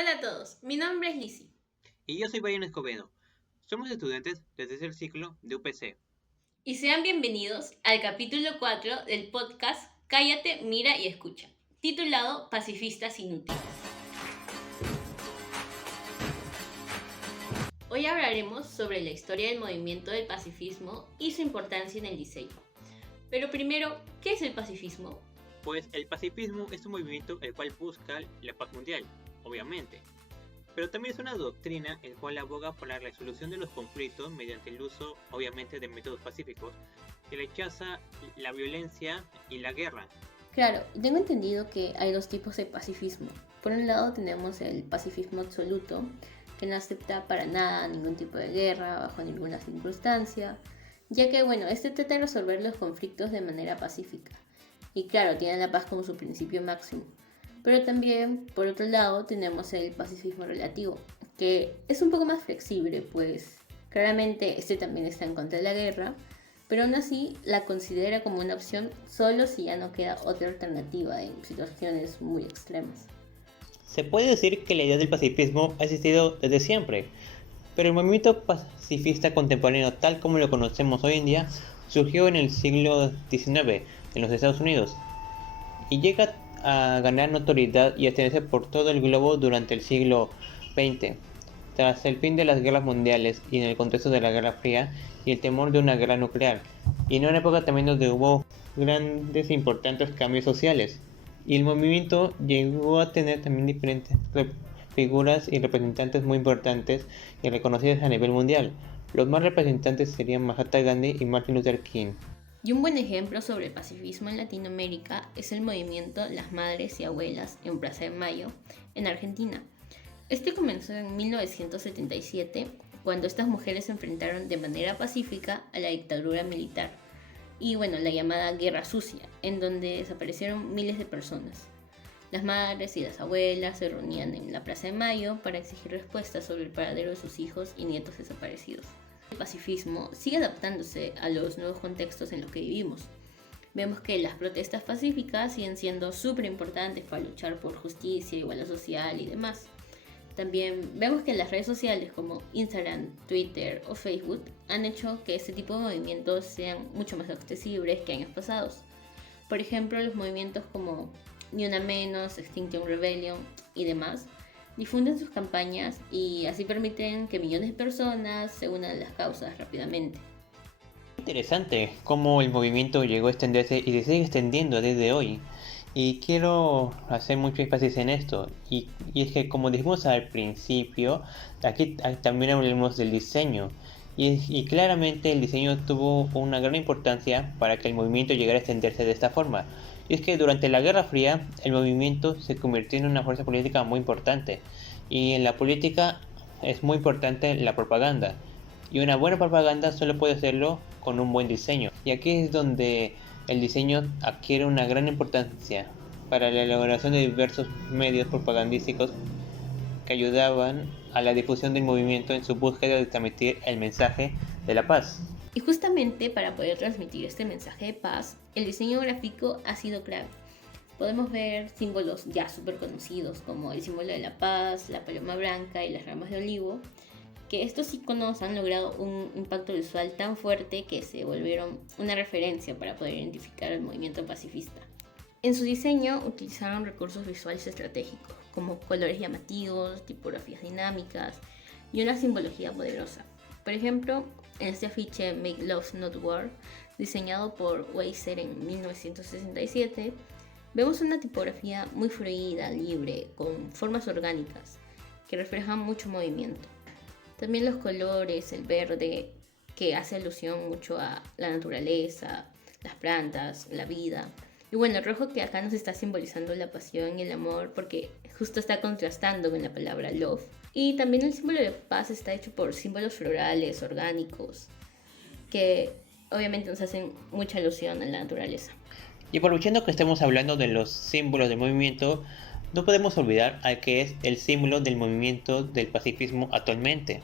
Hola a todos, mi nombre es Lizzy. Y yo soy Brian Escobedo. Somos estudiantes del tercer ciclo de UPC. Y sean bienvenidos al capítulo 4 del podcast Cállate, mira y escucha, titulado Pacifistas Inútiles. Hoy hablaremos sobre la historia del movimiento del pacifismo y su importancia en el diseño. Pero primero, ¿qué es el pacifismo? Pues el pacifismo es un movimiento el cual busca la paz mundial, obviamente. Pero también es una doctrina el cual aboga por la resolución de los conflictos mediante el uso, obviamente, de métodos pacíficos que rechaza la violencia y la guerra. Claro, tengo entendido que hay dos tipos de pacifismo. Por un lado tenemos el pacifismo absoluto, que no acepta para nada ningún tipo de guerra, bajo ninguna circunstancia, ya que, bueno, este trata de resolver los conflictos de manera pacífica. Y claro, tiene la paz como su principio máximo. Pero también, por otro lado, tenemos el pacifismo relativo, que es un poco más flexible, pues claramente este también está en contra de la guerra, pero aún así la considera como una opción solo si ya no queda otra alternativa en situaciones muy extremas. Se puede decir que la idea del pacifismo ha existido desde siempre, pero el movimiento pacifista contemporáneo tal como lo conocemos hoy en día surgió en el siglo XIX en los Estados Unidos y llega a ganar notoriedad y extenderse por todo el globo durante el siglo XX. Tras el fin de las guerras mundiales y en el contexto de la Guerra Fría y el temor de una guerra nuclear, y en una época también donde hubo grandes e importantes cambios sociales, y el movimiento llegó a tener también diferentes figuras y representantes muy importantes y reconocidas a nivel mundial. Los más representantes serían Mahatma Gandhi y Martin Luther King. Y un buen ejemplo sobre el pacifismo en Latinoamérica es el movimiento Las Madres y Abuelas en Plaza de Mayo, en Argentina. Este comenzó en 1977, cuando estas mujeres se enfrentaron de manera pacífica a la dictadura militar y bueno, la llamada Guerra Sucia, en donde desaparecieron miles de personas. Las madres y las abuelas se reunían en la Plaza de Mayo para exigir respuestas sobre el paradero de sus hijos y nietos desaparecidos. El pacifismo sigue adaptándose a los nuevos contextos en los que vivimos. Vemos que las protestas pacíficas siguen siendo súper importantes para luchar por justicia, igualdad social y demás. También vemos que las redes sociales como Instagram, Twitter o Facebook han hecho que este tipo de movimientos sean mucho más accesibles que años pasados. Por ejemplo, los movimientos como Ni Una Menos, Extinction Rebellion y demás difunden sus campañas y así permiten que millones de personas se unan a las causas rápidamente. Interesante cómo el movimiento llegó a extenderse y se sigue extendiendo desde hoy. Y quiero hacer mucho énfasis en esto. Y es que como dijimos al principio, aquí también hablamos del diseño. Y claramente el diseño tuvo una gran importancia para que el movimiento llegara a extenderse de esta forma. Y es que durante la Guerra Fría el movimiento se convirtió en una fuerza política muy importante. Y en la política es muy importante la propaganda. Y una buena propaganda solo puede hacerlo con un buen diseño. Y aquí es donde el diseño adquiere una gran importancia para la elaboración de diversos medios propagandísticos que ayudaban a la difusión del movimiento en su búsqueda de transmitir el mensaje de la paz. Y justamente para poder transmitir este mensaje de paz, el diseño gráfico ha sido clave. Podemos ver símbolos ya súper conocidos como el símbolo de la paz, la paloma blanca y las ramas de olivo, que estos iconos han logrado un impacto visual tan fuerte que se volvieron una referencia para poder identificar el movimiento pacifista. En su diseño utilizaron recursos visuales estratégicos, como colores llamativos, tipografías dinámicas y una simbología poderosa. Por ejemplo, en este afiche Make Love Not War, diseñado por Weiser en 1967, vemos una tipografía muy fluida, libre, con formas orgánicas, que reflejan mucho movimiento. También los colores, el verde, que hace alusión mucho a la naturaleza, las plantas, la vida. Y bueno, el rojo que acá nos está simbolizando la pasión y el amor porque justo está contrastando con la palabra love. Y también el símbolo de paz está hecho por símbolos florales, orgánicos, que obviamente nos hacen mucha alusión a la naturaleza. Y aprovechando que estamos hablando de los símbolos del movimiento, no podemos olvidar al que es el símbolo del movimiento del pacifismo actualmente.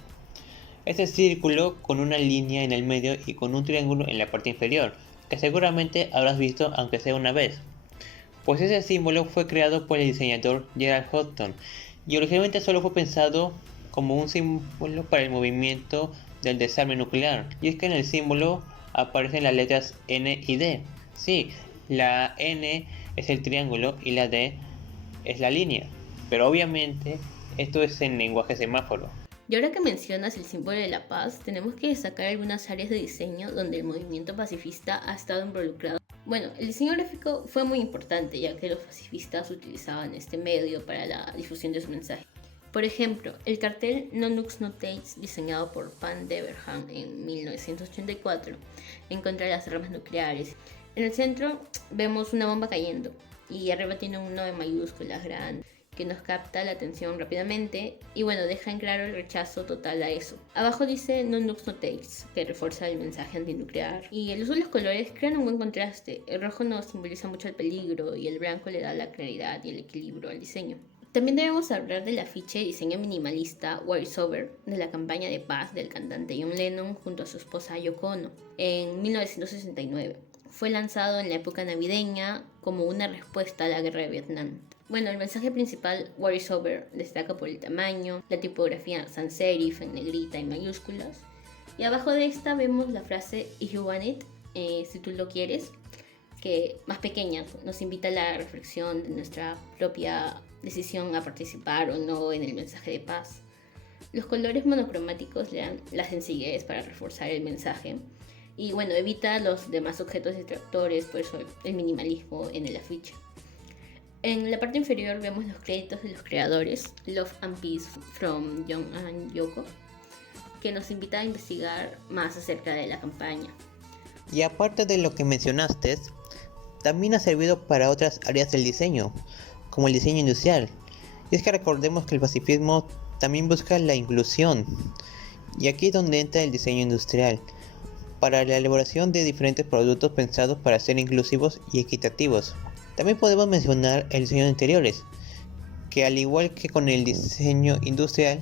Este círculo con una línea en el medio y con un triángulo en la parte inferior, que seguramente habrás visto aunque sea una vez. Pues ese símbolo fue creado por el diseñador Gerald Houghton y originalmente solo fue pensado como un símbolo para el movimiento del desarme nuclear. Y es que en el símbolo aparecen las letras N y D. Sí, la N es el triángulo y la D es la línea, pero obviamente esto es en lenguaje semáforo. Y ahora que mencionas el símbolo de la paz, tenemos que destacar algunas áreas de diseño donde el movimiento pacifista ha estado involucrado. Bueno, el diseño gráfico fue muy importante ya que los pacifistas utilizaban este medio para la difusión de su mensaje. Por ejemplo, el cartel No Nukes No Takes, diseñado por Van Deverham en 1984, en contra de las armas nucleares. En el centro vemos una bomba cayendo y arriba tiene un 9 mayúsculas grande que nos capta la atención rápidamente y bueno, deja en claro el rechazo total a eso. Abajo dice No Nukes No Takes, que refuerza el mensaje antinuclear. Y el uso de los colores crean un buen contraste. El rojo nos simboliza mucho el peligro y el blanco le da la claridad y el equilibrio al diseño. También debemos hablar del afiche de diseño minimalista War is Over, de la campaña de paz del cantante John Lennon junto a su esposa Yoko Ono, en 1969. Fue lanzado en la época navideña como una respuesta a la guerra de Vietnam. Bueno, el mensaje principal, War is Over, destaca por el tamaño, la tipografía sans serif en negrita y mayúsculas. Y abajo de esta vemos la frase If you want it, si tú lo quieres, que más pequeña nos invita a la reflexión de nuestra propia decisión a participar o no en el mensaje de paz. Los colores monocromáticos le dan la sencillez para reforzar el mensaje y bueno, evita los demás objetos distractores, por eso el minimalismo en el afiche. En la parte inferior vemos los créditos de los creadores, Love and Peace from John and Yoko, que nos invita a investigar más acerca de la campaña. Y aparte de lo que mencionaste, también ha servido para otras áreas del diseño, como el diseño industrial. Y es que recordemos que el pacifismo también busca la inclusión, y aquí es donde entra el diseño industrial, para la elaboración de diferentes productos pensados para ser inclusivos y equitativos. También podemos mencionar el diseño de interiores, que al igual que con el diseño industrial,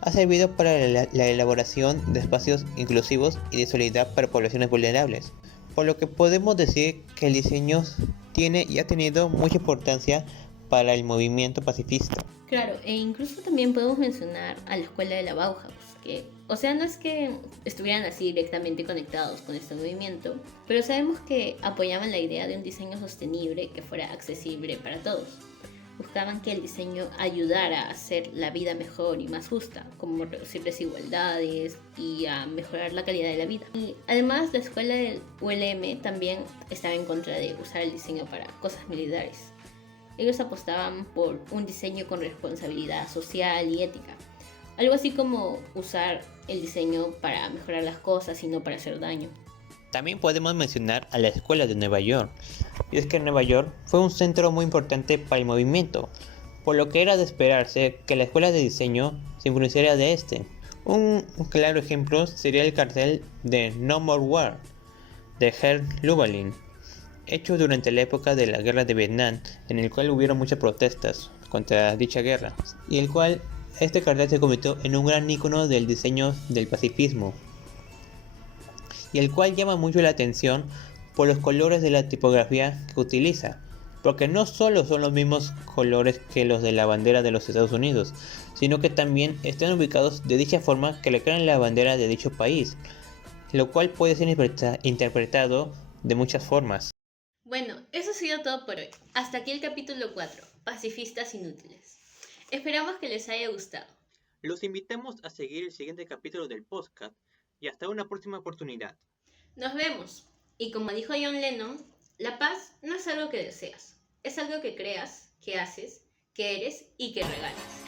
ha servido para la elaboración de espacios inclusivos y de solidaridad para poblaciones vulnerables. Por lo que podemos decir que el diseño tiene y ha tenido mucha importancia para el movimiento pacifista. Claro, e incluso también podemos mencionar a la escuela de la Bauhaus, que, o sea, no es que estuvieran así directamente conectados con este movimiento, pero sabemos que apoyaban la idea de un diseño sostenible que fuera accesible para todos. Buscaban que el diseño ayudara a hacer la vida mejor y más justa, como reducir desigualdades y a mejorar la calidad de la vida. Y además la escuela del ULM también estaba en contra de usar el diseño para cosas militares. Ellos apostaban por un diseño con responsabilidad social y ética. Algo así como usar el diseño para mejorar las cosas y no para hacer daño. También podemos mencionar a la Escuela de Nueva York, y es que Nueva York fue un centro muy importante para el movimiento, por lo que era de esperarse que la escuela de diseño se influenciara de este. Un claro ejemplo sería el cartel de No More War, de Herb Lubalin, hecho durante la época de la guerra de Vietnam, en el cual hubieron muchas protestas contra dicha guerra, y el cual este cartel se convirtió en un gran icono del diseño del pacifismo, y el cual llama mucho la atención por los colores de la tipografía que utiliza, porque no solo son los mismos colores que los de la bandera de los Estados Unidos, sino que también están ubicados de dicha forma que le crean la bandera de dicho país, lo cual puede ser interpretado de muchas formas. Bueno, eso ha sido todo por hoy. Hasta aquí el capítulo 4, Pacifistas Inútiles. Esperamos que les haya gustado. Los invitamos a seguir el siguiente capítulo del podcast y hasta una próxima oportunidad. Nos vemos. Y como dijo John Lennon, la paz no es algo que deseas, es algo que creas, que haces, que eres y que regalas.